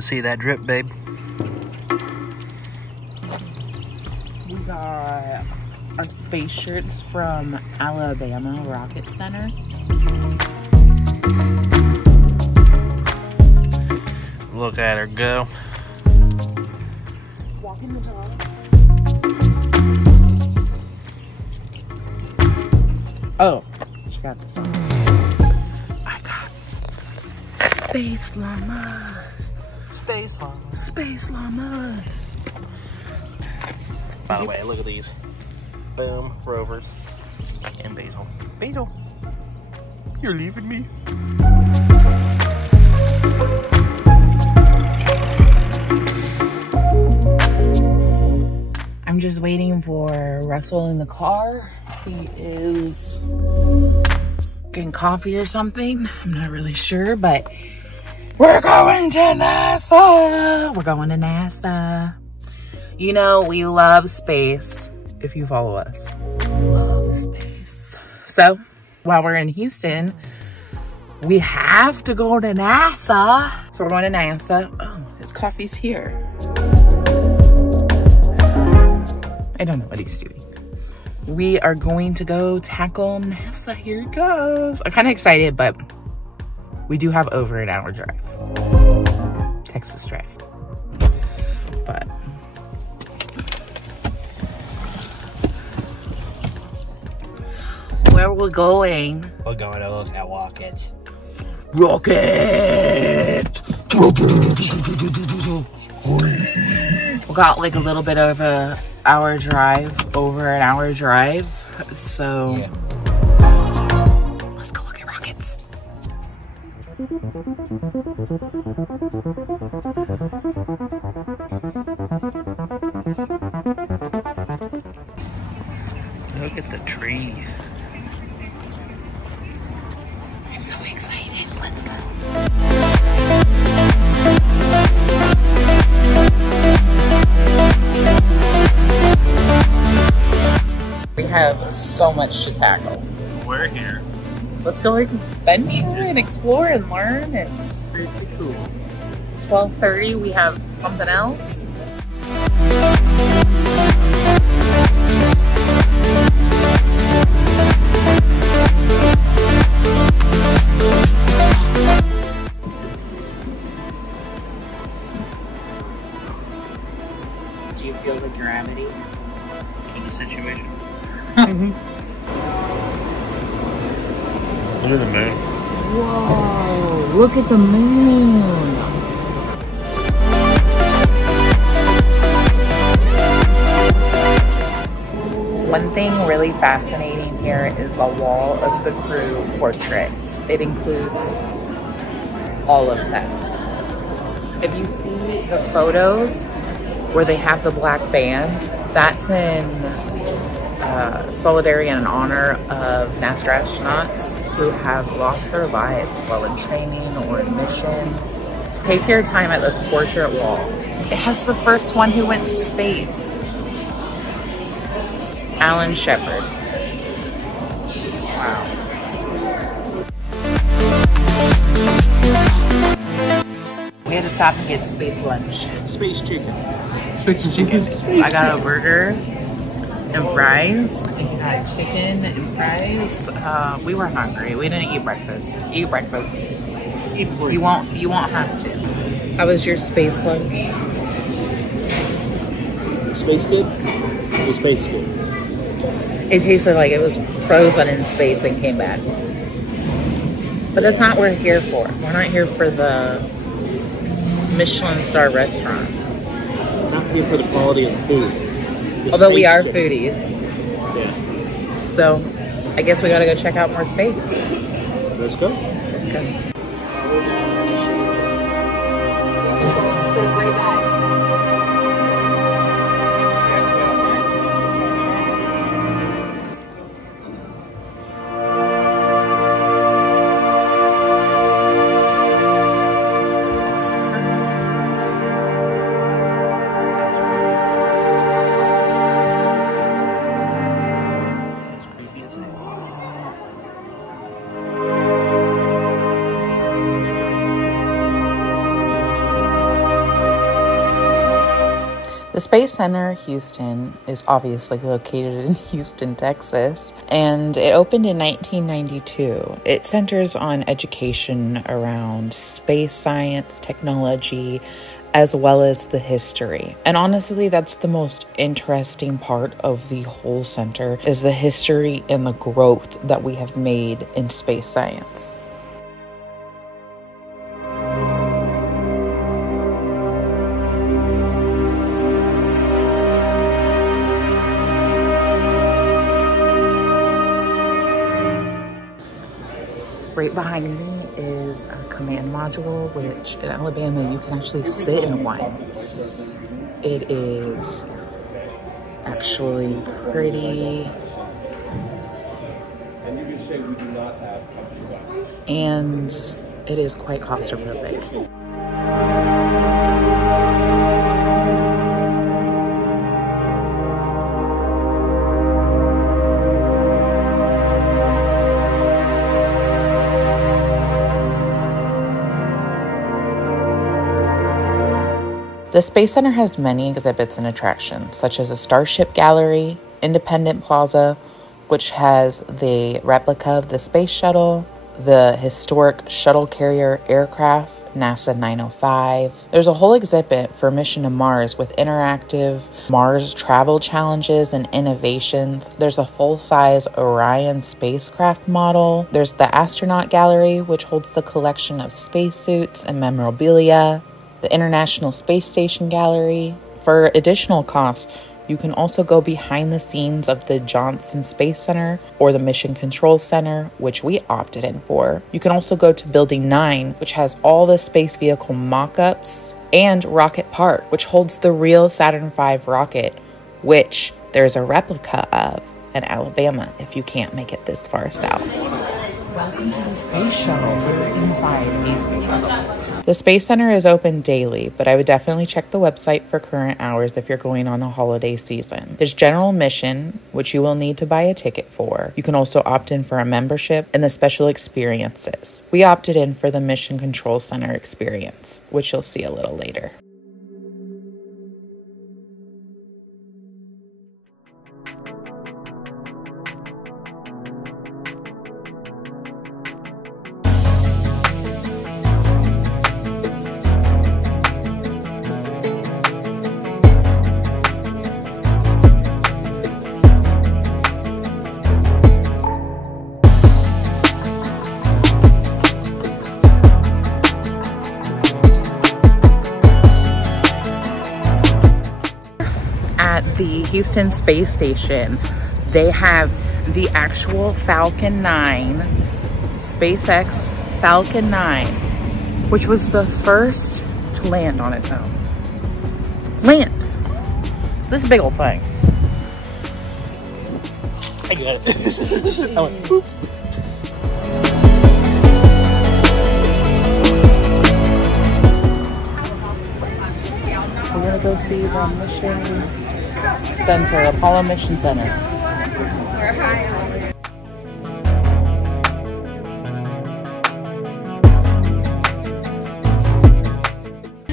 See that drip, babe? We got our space shirts from Alabama Rocket Center. Look at her go. Walking the dog. Oh, she got this on. I got space llamas. Space llamas. Space llamas. By the way, look at these. Boom, rovers, and Basil. Basil, you're leaving me. I'm just waiting for Russell in the car. He is getting coffee or something. I'm not really sure, but we're going to NASA. We're going to NASA. You know, we love space if you follow us. Love space. So, while we're in Houston, we have to go to NASA. So we're going to NASA. Oh, his coffee's here. I don't know what he's doing. We are going to go tackle NASA. Here it goes. I'm kind of excited, but we do have over an hour drive. Texas drive. But where we're going? We're going to look at rockets. Rocket! We got like a little bit of a hour drive, over an hour drive. So yeah. Let's go look at rockets. Look at the tree. I'm so excited. Let's go. We have so much to tackle. We're here. Let's go adventure and explore and learn. And Pretty cool. 12:30, we have something else. Do you feel the gravity of the situation? Look at the moon. Whoa, look at the moon. One thing really fascinating here is the wall of the crew portraits. It includes all of them. If you see the photos where they have the black band, that's in solidarity and in honor of NASA astronauts who have lost their lives while in training or in missions. Take your time at this portrait wall. It has the first one who went to space, Alan Shepard. Wow. We had to stop and get space lunch. Space chicken. Space chicken. I got a burger and fries, and you got chicken and fries. We were hungry. We didn't eat breakfast. Eat breakfast. You won't have to. How was your space lunch? Space good? The space good. It tasted like it was frozen in space and came back. But that's not what we're here for. We're not here for the Michelin star restaurant. We're not here for the quality of the food. Although we are foodies. Yeah. So, I guess we gotta go check out more space. Let's go. Let's go. It's been way back. The Space Center Houston is obviously located in Houston, Texas, and it opened in 1992. It centers on education around space science, technology, as well as the history. And honestly, that's the most interesting part of the whole center, is the history and the growth that we have made in space science. Right behind me is a command module, which in Alabama you can actually sit in one. It is actually pretty, and it is quite claustrophobic. The Space Center has many exhibits and attractions, such as a Starship Gallery, Independent Plaza, which has the replica of the Space Shuttle, the historic shuttle carrier aircraft, NASA 905. There's a whole exhibit for Mission to Mars with interactive Mars travel challenges and innovations. There's a full-size Orion spacecraft model. There's the Astronaut Gallery, which holds the collection of spacesuits and memorabilia. The International Space Station Gallery. For additional costs, you can also go behind the scenes of the Johnson Space Center or the Mission Control Center, which we opted in for. You can also go to Building 9, which has all the space vehicle mock-ups, and Rocket Park, which holds the real Saturn V rocket, which there's a replica of in Alabama if you can't make it this far south. Welcome to the Space Shuttle. We're inside a Space Shuttle. The Space Center is open daily, but I would definitely check the website for current hours if you're going on a holiday season. There's general admission, which you will need to buy a ticket for. You can also opt in for a membership and the special experiences. We opted in for the Mission Control Center experience, which you'll see a little later. The Houston Space Station, they have the actual Falcon 9, SpaceX Falcon 9, which was the first to land on its own. Land! This big old thing. I got it. I went boop. We're gonna go see the Mission Center, Apollo Mission Center.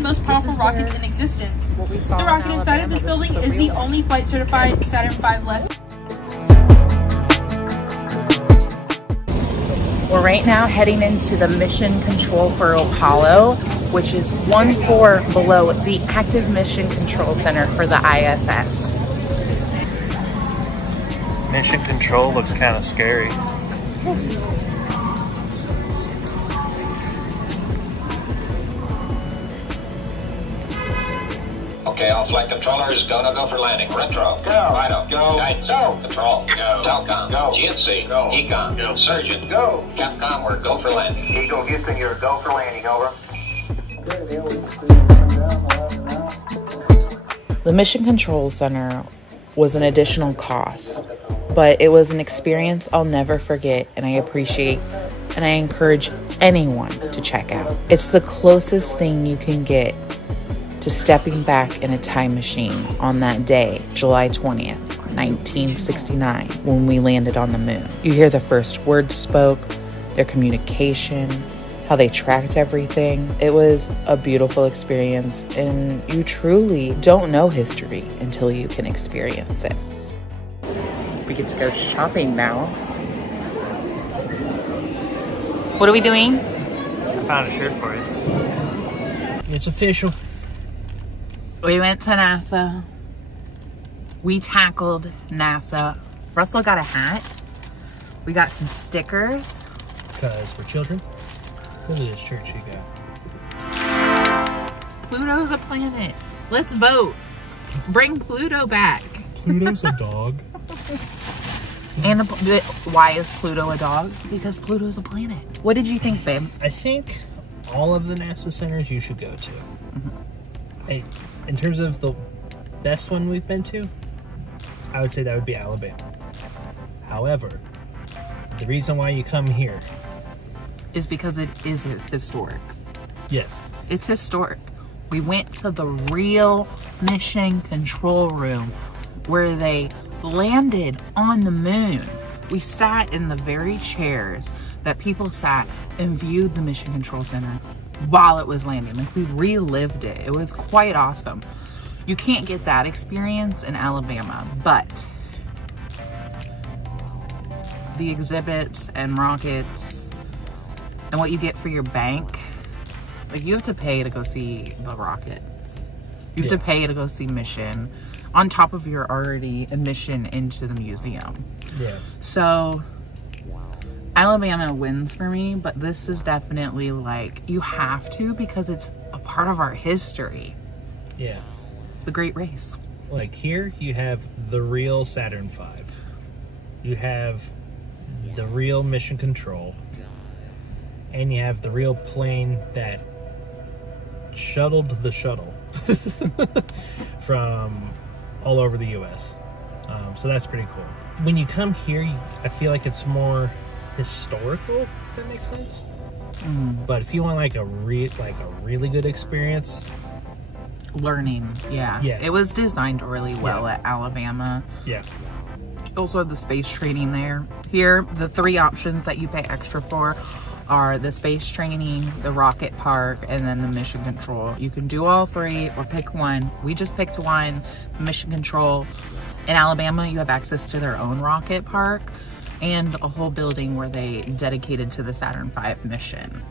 Most powerful rockets in existence. The rocket inside of this building is the only flight certified Saturn V left. We're right now heading into the mission control for Apollo, which is 1 floor below the active mission control center for the ISS. Mission control looks kind of scary. Okay, all flight controllers, go for landing. Retro, go. Fido, go. Guidance, go. Control, go. Telcom, go. GNC, go. Econ, go. Surgeon, go. Capcom, we're go for landing. Eagle Houston, you're go for landing, over. The Mission Control Center was an additional cost, but it was an experience I'll never forget, and I appreciate and I encourage anyone to check out. It's the closest thing you can get to stepping back in a time machine on that day, July 20th, 1969, when we landed on the moon. You hear the first words spoke, their communication, how they tracked everything. It was a beautiful experience, and you truly don't know history until you can experience it. We get to go shopping now. What are we doing? I found a shirt for it. It's official. We went to NASA. We tackled NASA. Russell got a hat. We got some stickers. Because we're children. Look at this shirt she got. Pluto's a planet. Let's vote. Bring Pluto back. Pluto's a dog. And why is Pluto a dog? Because Pluto's a planet. What did you think, babe? I think all of the NASA centers you should go to. In terms of the best one we've been to, I would say that would be Alabama. However, the reason why you come here is because it is historic. Yes. It's historic. We went to the real mission control room where they landed on the moon. We sat in the very chairs that people sat and viewed the mission control center while it was landing. Like, we relived it. It was quite awesome. You can't get that experience in Alabama, but the exhibits and rockets and what you get for your bank, like, you have to pay to go see the rockets. You have to pay to go see mission on top of your already admission into the museum. Yeah. So Alabama wins for me, but this is definitely like, you have to, because it's a part of our history. Yeah. The Great Race. Like, here you have the real Saturn V. You have the real mission control. And you have the real plane that shuttled the shuttle from all over the U.S. So that's pretty cool. When you come here, I feel like it's more historical, if that makes sense. But if you want like a really good experience, learning, yeah. It was designed really well at Alabama. Yeah. Also have the space training there. Here, the 3 options that you pay extra for are the space training, the rocket park, and then the mission control. You can do all 3 or pick one. We just picked one, mission control. In Alabama, you have access to their own rocket park and a whole building where they dedicated to the Saturn V mission.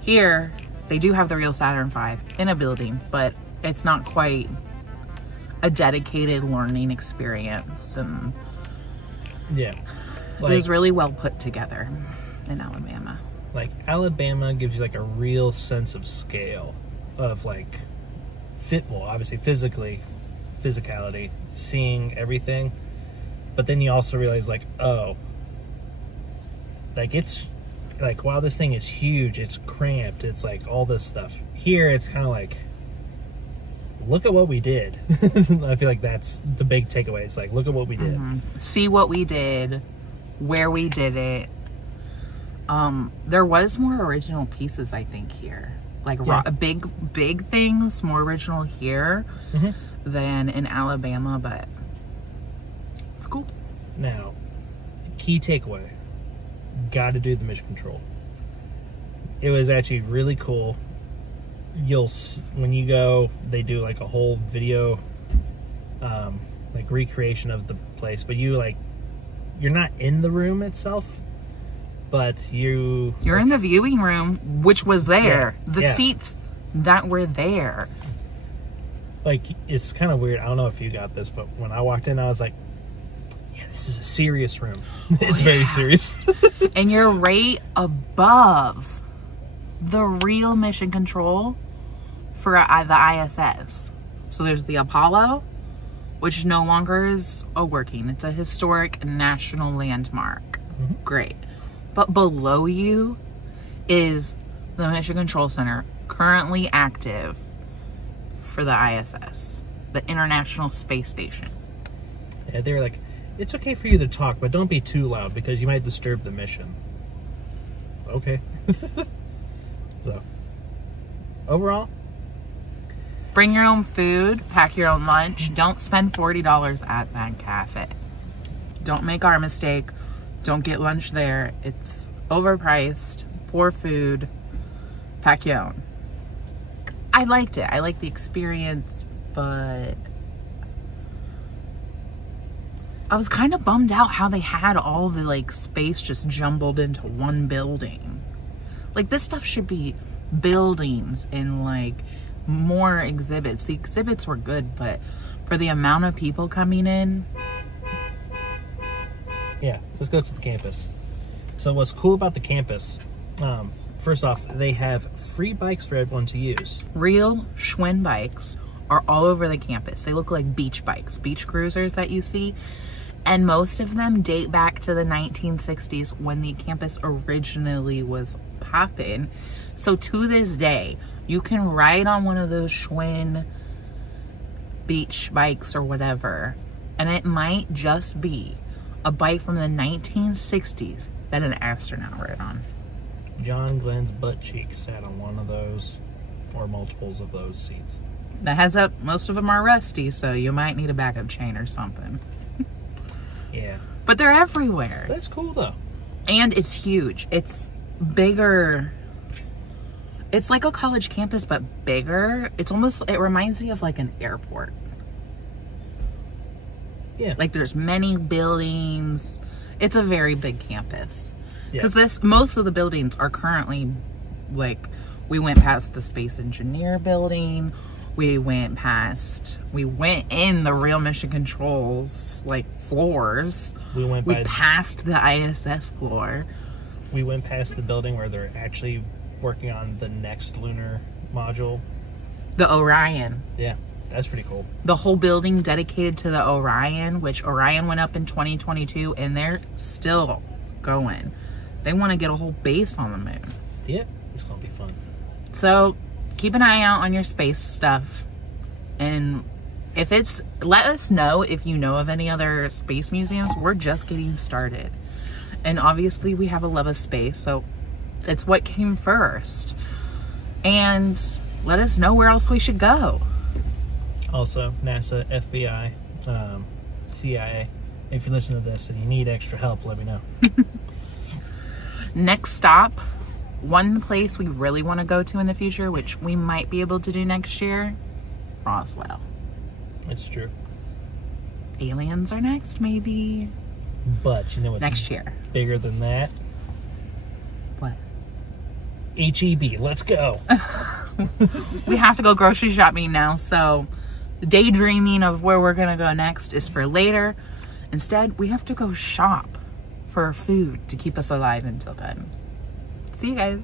Here, they do have the real Saturn V in a building, but it's not quite a dedicated learning experience. And yeah, it was really well put together in Alabama. Like, Alabama gives you like a real sense of scale of like obviously physicality, seeing everything, but then you also realize like, oh, like, it's like, wow, this thing is huge, it's cramped, it's like all this stuff. Here it's kind of like, look at what we did. I feel like that's the big takeaway. It's like, look at what we did. See what we did, where we did it. There was more original pieces, I think, here. Like, big things, more original here than in Alabama, but it's cool. Now, the key takeaway, got to do the mission control. It was actually really cool. When you go, they do like a whole video like recreation of the place, but you're not in the room itself, but you're in the viewing room, which was there. The seats that were there. Like, it's kind of weird. I don't know if you got this, but when I walked in, I was like, yeah, this is a serious room. It's very serious. And you're right above the real mission control for the ISS. So there's the Apollo, which no longer is working. It's a historic national landmark. Great. But below you is the Mission Control Center, currently active for the ISS, the International Space Station. Yeah, they were like, it's okay for you to talk, but don't be too loud because you might disturb the mission. Okay. So, overall, bring your own food, pack your own lunch. Don't spend $40 at that cafe. Don't make our mistake. Don't get lunch there. It's overpriced, poor food. pack your own. I liked it. I liked the experience, but I was kind of bummed out how they had all the like space just jumbled into one building. Like, this stuff should be buildings and like more exhibits. The exhibits were good, but for the amount of people coming in. Yeah, let's go to the campus. So what's cool about the campus, first off, they have free bikes for everyone to use. Real Schwinn bikes are all over the campus. They look like beach bikes, beach cruisers that you see. And most of them date back to the 1960s when the campus originally was popping. So to this day, you can ride on one of those Schwinn beach bikes or whatever, and it might just be a bike from the 1960s that an astronaut rode on. John Glenn's butt cheek sat on one of those or multiples of those seats. The heads up, most of them are rusty, so you might need a backup chain or something. Yeah. But they're everywhere. That's cool though. And it's huge. It's bigger. It's like a college campus, but bigger. It's almost, it reminds me of like an airport. Yeah. Like there's many buildings. It's a very big campus. Yeah. Because most of the buildings are currently, like, we went past the space engineer building. We went in the real mission controls, like, floors. We passed the ISS floor. We went past the building where they're actually working on the next lunar module. The Orion. Yeah, that's pretty cool. The whole building dedicated to the Orion, which Orion went up in 2022, and they're still going. They want to get a whole base on the moon. Yeah, it's going to be fun. So keep an eye out on your space stuff. And let us know if you know of any other space museums. We're just getting started. And obviously we have a love of space, so it's what came first. And let us know where else we should go. Also, NASA, FBI, CIA. If you listen to this and you need extra help, let me know. Next stop, one place we really want to go to in the future, which we might be able to do next year, Roswell. It's true. Aliens are next, maybe. But you know what's next year bigger than that? What? HEB. Let's go. We have to go grocery shopping now, so daydreaming of where we're gonna go next is for later. Instead, we have to go shop for food to keep us alive until then. See you guys.